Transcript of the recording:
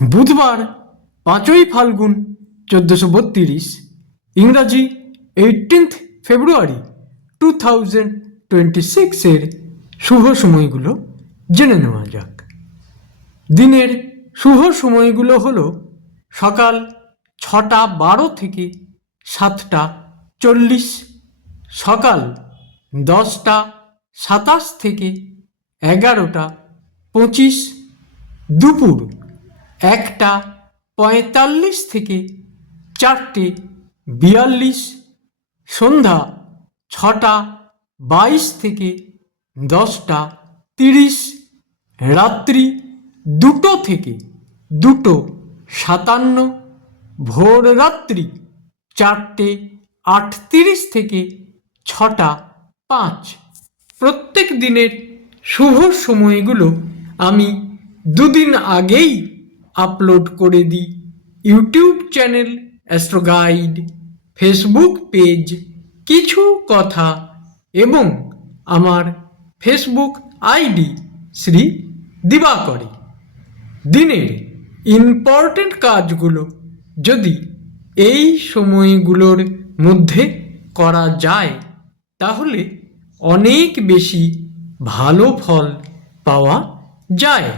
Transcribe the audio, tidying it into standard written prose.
বুধবার 5ই ফাল্গুন 1432, ইংরাজি 18th ফেব্রুয়ারি 2026 শুভ সময়গুলো জেনে নেওয়া যাক। দিনের শুভ সময়গুলো হলো সকাল 6:12 থেকে 7:40, সকাল 10:27 থেকে 11:25, দুপুর 1:45 থেকে 4:42, সন্ধ্যা 6:22 থেকে 10:30, রাত্রি 2 থেকে 2:57, ভোর রাত্রি 4:38 থেকে 6:05। প্রত্যেক দিনের শুভ সময়গুলো আমি দুদিন আগেই আপলোড করে দিই YouTube channel astro guide, Facebook page কিছু কথা এবং আমার ফেসবুক আইডি শ্রী দিবাকরী। দিনের ইম্পর্টেন্ট কাজগুলো যদি এই সময়গুলোর মধ্যে করা যায় তাহলে অনেক বেশি ভালো ফল পাওয়া যায়।